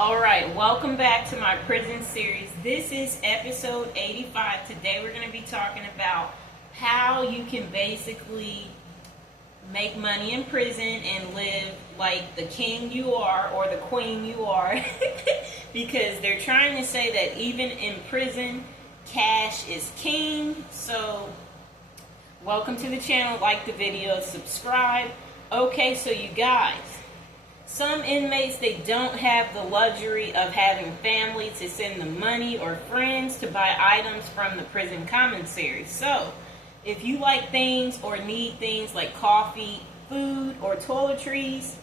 Alright, welcome back to my prison series. This is episode 85. Today we're going to be talking about how you can basically make money in prison and live like the king you are or the queen you are. Because they're trying to say that even in prison, cash is king. So, welcome to the channel. Like the video, subscribe. Okay, so you guys, some inmates, they don't have the luxury of having family to send them money or friends to buy items from the prison commissary. So, if you like things or need things like coffee, food, or toiletries,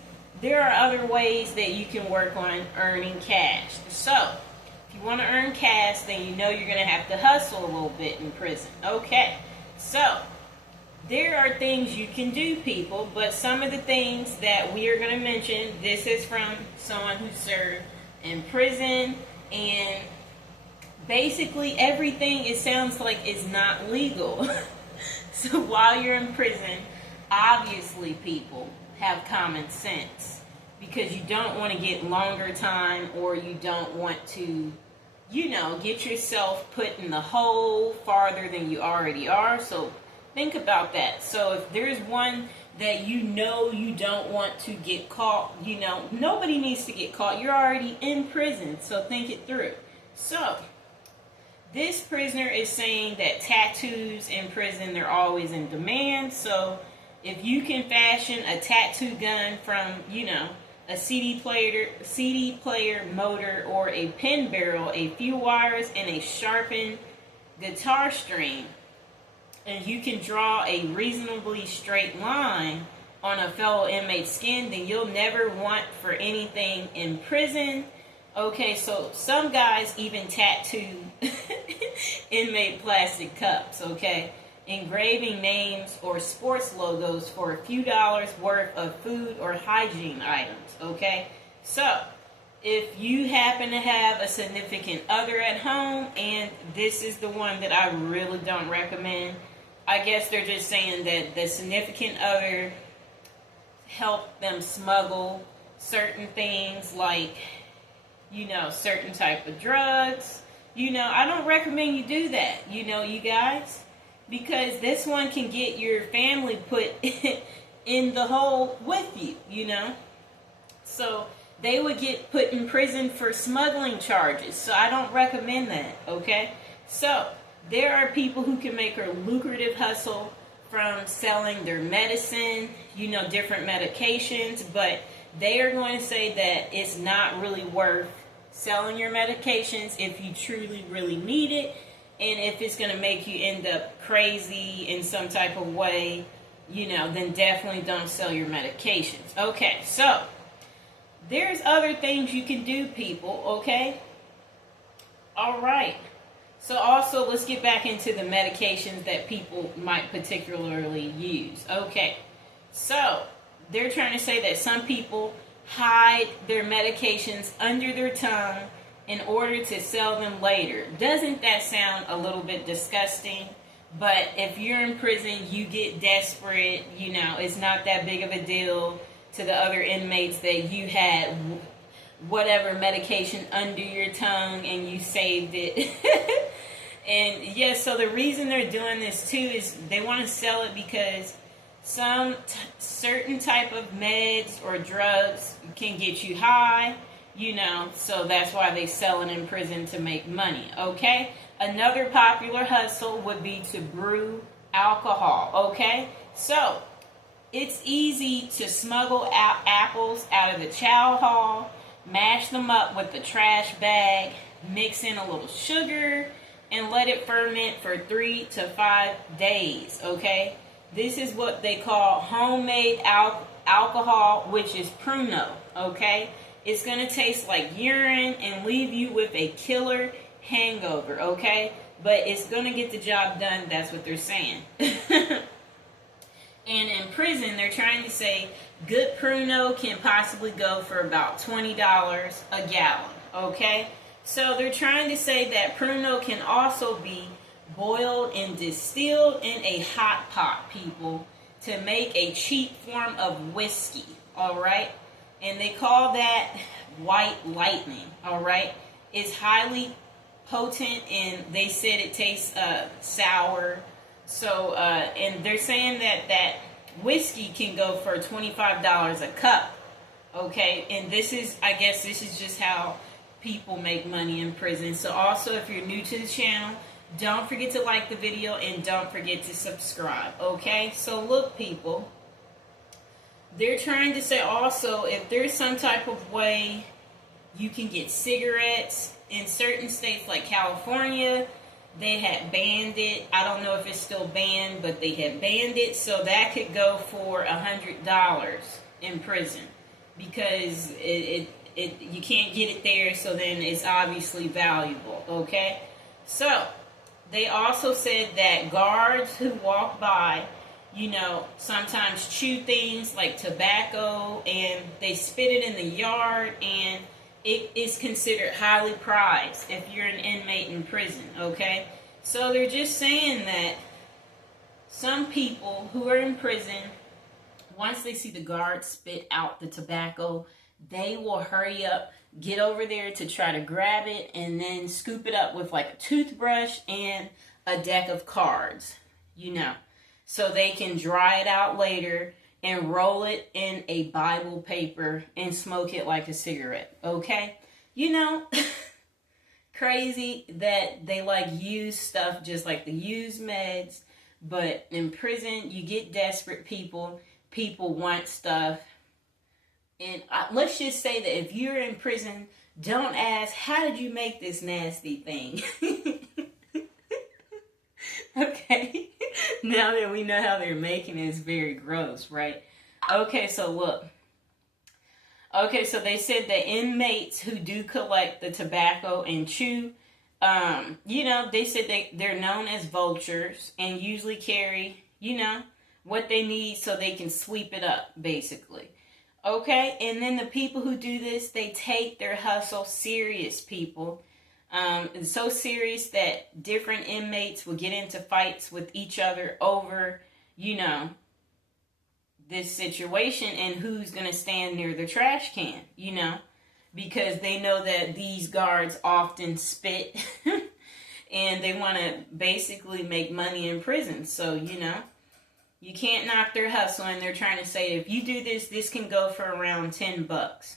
there are other ways that you can work on earning cash. So, if you want to earn cash, then you know you're going to have to hustle a little bit in prison. Okay, so there are things you can do, people, but some of the things that we are going to mention, this is from someone who served in prison, and basically everything, it sounds like, is not legal. So while you're in prison, obviously, people, have common sense, because you don't want to get longer time, or you don't want to, get yourself put in the hole farther than you already are. So think about that. So if there's one that you don't want to get caught, nobody needs to get caught. You're already in prison, so think it through. So this prisoner is saying that tattoos in prison, they're always in demand. So if you can fashion a tattoo gun from, a CD player motor, or a pen barrel, a few wires, and a sharpened guitar string, and you can draw a reasonably straight line on a fellow inmate's skin, then you'll never want for anything in prison. Okay, so some guys even tattoo inmate plastic cups, okay? Engraving names or sports logos for a few dollars worth of food or hygiene items, okay? So, if you happen to have a significant other at home, and this is the one that I really don't recommend, I guess they're just saying that the significant other help them smuggle certain things like, certain type of drugs. I don't recommend you do that, you guys, because this one can get your family put in the hole with you, So they would get put in prison for smuggling charges. So I don't recommend that, okay? So there are people who can make a lucrative hustle from selling their medicine, different medications, but they are going to say that it's not really worth selling your medications if you truly, really need it, and if it's going to make you end up crazy in some type of way, then definitely don't sell your medications. Okay, so there's other things you can do, people, okay? All right. So also, let's get back into the medications that people might particularly use. Okay, so they're trying to say that some people hide their medications under their tongue in order to sell them later. Doesn't that sound a little bit disgusting? But if you're in prison, you get desperate, it's not that big of a deal to the other inmates that you had whatever medication under your tongue and you saved it. And yes, so the reason they're doing this too is they want to sell it because some certain type of meds or drugs can get you high, so that's why they sell it in prison to make money, okay? Another popular hustle would be to brew alcohol, okay? So it's easy to smuggle out apples out of the chow hall, mash them up with the trash bag, mix in a little sugar, and let it ferment for 3 to 5 days, okay? This is what they call homemade alcohol, which is Pruno, okay? It's going to taste like urine and leave you with a killer hangover, okay? But it's going to get the job done, that's what they're saying. And in prison, they're trying to say good Pruno can possibly go for about $20 a gallon, okay? So they're trying to say that Pruno can also be boiled and distilled in a hot pot, people, to make a cheap form of whiskey, all right? and they call that white lightning. All right, it's highly potent, and they said it tastes sour. So, and they're saying that whiskey can go for $25 a cup. Okay, and this is, I guess, this is just how people make money in prison. So, also, if you're new to the channel, don't forget to like the video and don't forget to subscribe. Okay, so look, people, they're trying to say also if there's some type of way you can get cigarettes in certain states like California. They had banned it. I don't know if it's still banned, but they had banned it. So that could go for $100 in prison because you can't get it there. So then it's obviously valuable. Okay. So they also said that guards who walk by, you know, sometimes chew things like tobacco and they spit it in the yard, and it is considered highly prized if you're an inmate in prison, okay? So they're just saying that some people who are in prison, once they see the guards spit out the tobacco, they will hurry up, get over there to try to grab it, and then scoop it up with like a toothbrush and a deck of cards, you know, so they can dry it out later and roll it in a Bible paper and smoke it like a cigarette, okay? You know, crazy that they like use stuff just like the used meds, but in prison you get desperate people want stuff. And let's just say that if you're in prison, don't ask, how did you make this nasty thing? Okay, now that we know how they're making it, it's very gross, right? Okay, so look. Okay, so they said that inmates who do collect the tobacco and chew, you know, they said they're known as vultures and usually carry, you know, what they need so they can sweep it up, basically. Okay, and then the people who do this, they take their hustle serious, people. It's so serious that different inmates will get into fights with each other over, you know, this situation and who's going to stand near the trash can, you know, because they know that these guards often spit and they want to basically make money in prison. So, you know, you can't knock their hustle, and they're trying to say if you do this, this can go for around $10.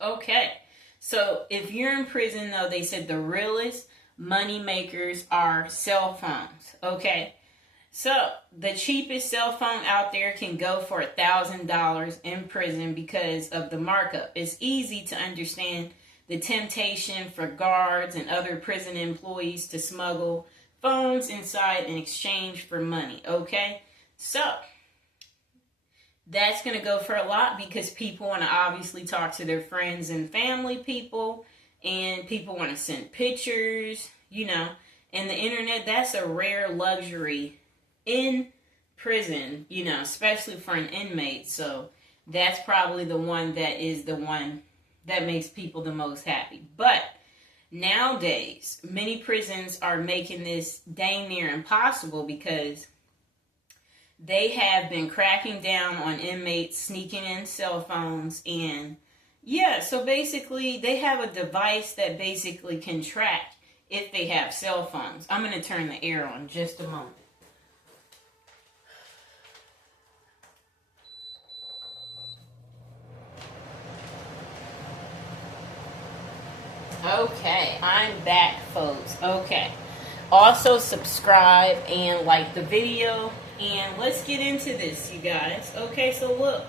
Okay. So if you're in prison, though, they said the realest money makers are cell phones. Okay. So the cheapest cell phone out there can go for $1,000 in prison because of the markup. It's easy to understand the temptation for guards and other prison employees to smuggle phones inside in exchange for money. Okay. So that's going to go for a lot because people want to obviously talk to their friends and family people, and people want to send pictures, you know, and the internet, that's a rare luxury in prison, you know, especially for an inmate. So that's probably the one that makes people the most happy. But nowadays, many prisons are making this dang near impossible because they have been cracking down on inmates sneaking in cell phones. And yeah, so basically they have a device that basically can track if they have cell phones. I'm going to turn the air on just a moment. Okay, I'm back, folks. Okay. Also, subscribe and like the video. And let's get into this, you guys. Okay, so look.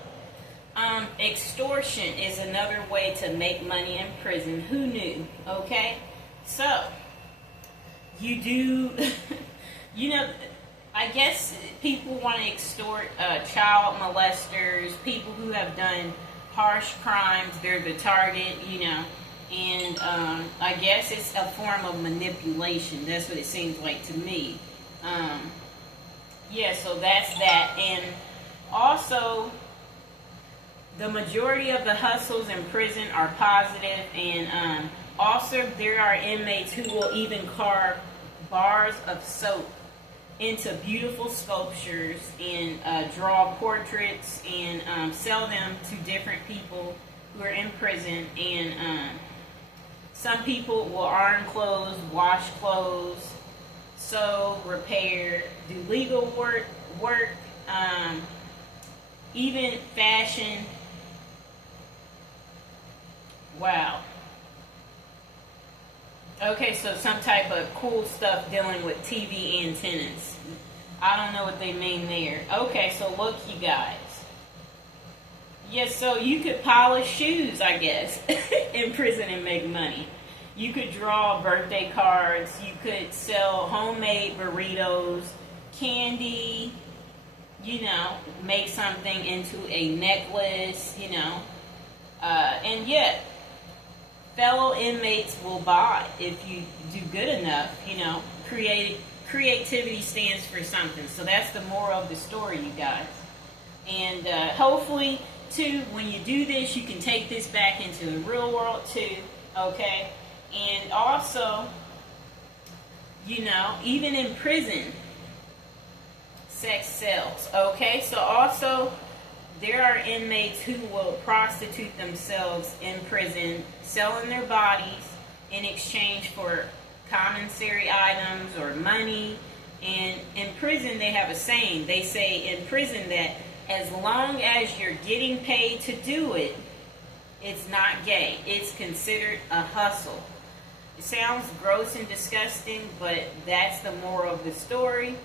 Extortion is another way to make money in prison. Who knew? Okay? So, you do, you know, I guess people want to extort child molesters, people who have done harsh crimes. They're the target, you know. And I guess it's a form of manipulation. That's what it seems like to me. Yeah, so that's that. And also, the majority of the hustles in prison are positive. And also, there are inmates who will even carve bars of soap into beautiful sculptures and draw portraits and sell them to different people who are in prison. And some people will iron clothes, wash clothes, sew, repair, do legal work, even fashion. Wow. Okay, so some type of cool stuff dealing with TV antennas. I don't know what they mean there. Okay, so look, you guys. Yes, so you could polish shoes, I guess, in prison and make money. You could draw birthday cards. You could sell homemade burritos, candy, you know, make something into a necklace, you know. And yet, fellow inmates will buy if you do good enough, you know. Creativity stands for something. So that's the moral of the story, you guys. And hopefully, too, when you do this, you can take this back into the real world, too, okay? And also, you know, even in prison, sex sells, okay? So also, there are inmates who will prostitute themselves in prison, selling their bodies in exchange for commissary items or money. And in prison, they have a saying. They say in prison that as long as you're getting paid to do it, it's not gay. It's considered a hustle. It sounds gross and disgusting, but that's the moral of the story.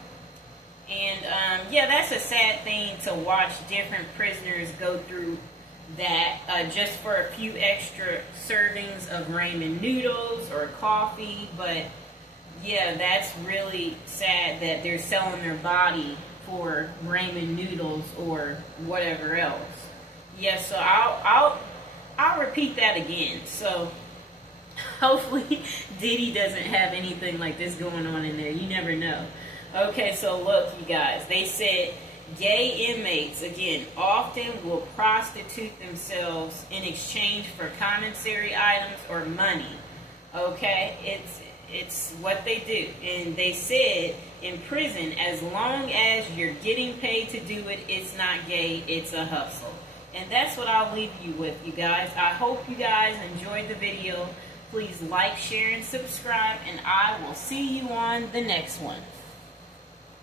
And yeah, that's a sad thing to watch different prisoners go through that just for a few extra servings of ramen noodles or coffee. But yeah, that's really sad that they're selling their body for ramen noodles or whatever else. Yeah, so I'll repeat that again. So hopefully Diddy doesn't have anything like this going on in there. You never know. Okay, so look, you guys. They said gay inmates, again, often will prostitute themselves in exchange for commissary items or money. Okay, it's what they do. And they said in prison, as long as you're getting paid to do it, it's not gay, it's a hustle. And that's what I'll leave you with, you guys. I hope you guys enjoyed the video. Please like, share, and subscribe, and I will see you on the next one.